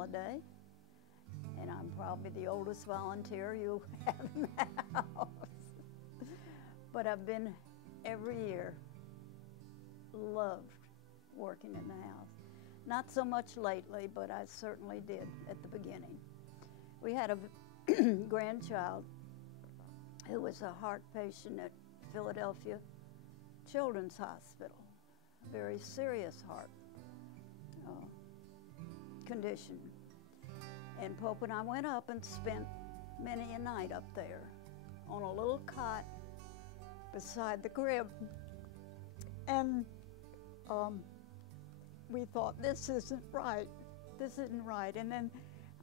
Holiday, and I'm probably the oldest volunteer you have in the house. But I've been every year, loved working in the house. Not so much lately, but I certainly did at the beginning. We had a grandchild who was a heart patient at Philadelphia Children's Hospital, a very serious heart condition. And Pope and I went up and spent many a night up there on a little cot beside the crib. And we thought, this isn't right. This isn't right. And then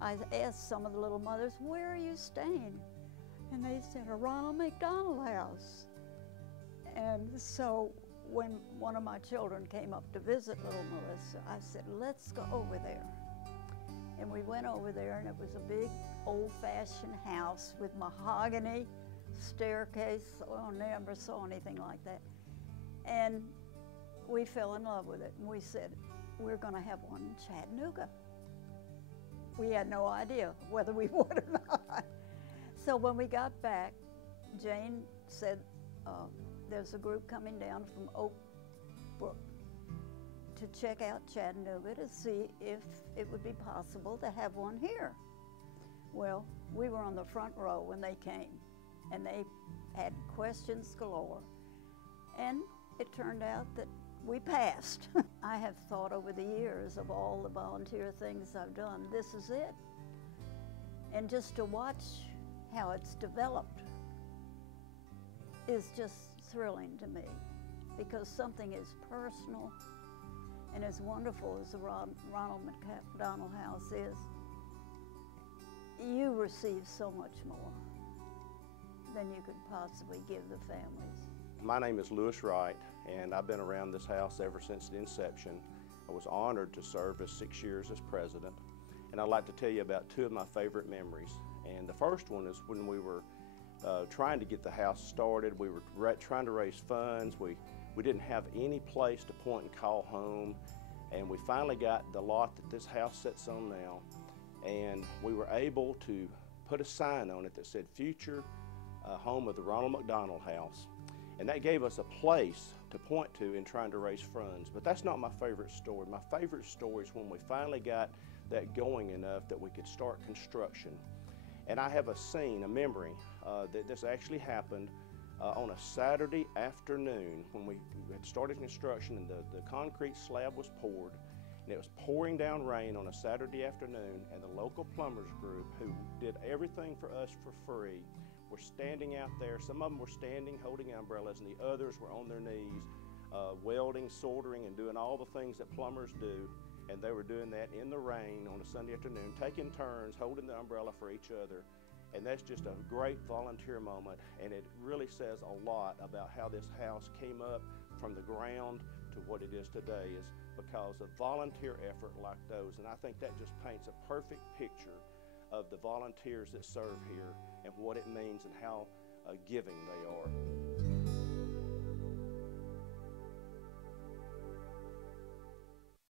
I asked some of the little mothers, where are you staying? And they said, a Ronald McDonald house. And so when one of my children came up to visit little Melissa, I said, let's go over there. And we went over there, and it was a big old-fashioned house with mahogany staircase. I never saw anything like that. And we fell in love with it, and we said, we're going to have one in Chattanooga. We had no idea whether we would or not. So when we got back, Jane said, there's a group coming down from Oak Brook to check out Chattanooga to see if it would be possible to have one here. Well, we were on the front row when they came, and they had questions galore. And it turned out that we passed. I have thought over the years of all the volunteer things I've done, this is it. And just to watch how it's developed is just thrilling to me, because something as personal and as wonderful as the Ronald McDonald House is, you receive so much more than you could possibly give the families. My name is Wright, and I've been around this house ever since the inception. I was honored to serve as 6 years as president, and I'd like to tell you about two of my favorite memories. And the first one is when we were trying to get the house started. We were trying to raise funds. We didn't have any place to point and call home, and we finally got the lot that this house sits on now, and we were able to put a sign on it that said future home of the Ronald McDonald House. And that gave us a place to point to in trying to raise funds. But that's not my favorite story. My favorite story is when we finally got that going enough that we could start construction. And I have a scene, a memory, that this actually happened on a Saturday afternoon when we had started construction, and the concrete slab was poured, and it was pouring down rain on a Saturday afternoon, and the local plumbers group, who did everything for us for free, were standing out there. Some of them were standing holding umbrellas, and the others were on their knees welding, soldering, and doing all the things that plumbers do. And they were doing that in the rain on a Sunday afternoon, taking turns holding the umbrella for each other. And that's just a great volunteer moment, and it really says a lot about how this house came up from the ground to what it is today, is because of volunteer effort like those. And I think that just paints a perfect picture of the volunteers that serve here and what it means and how giving they are.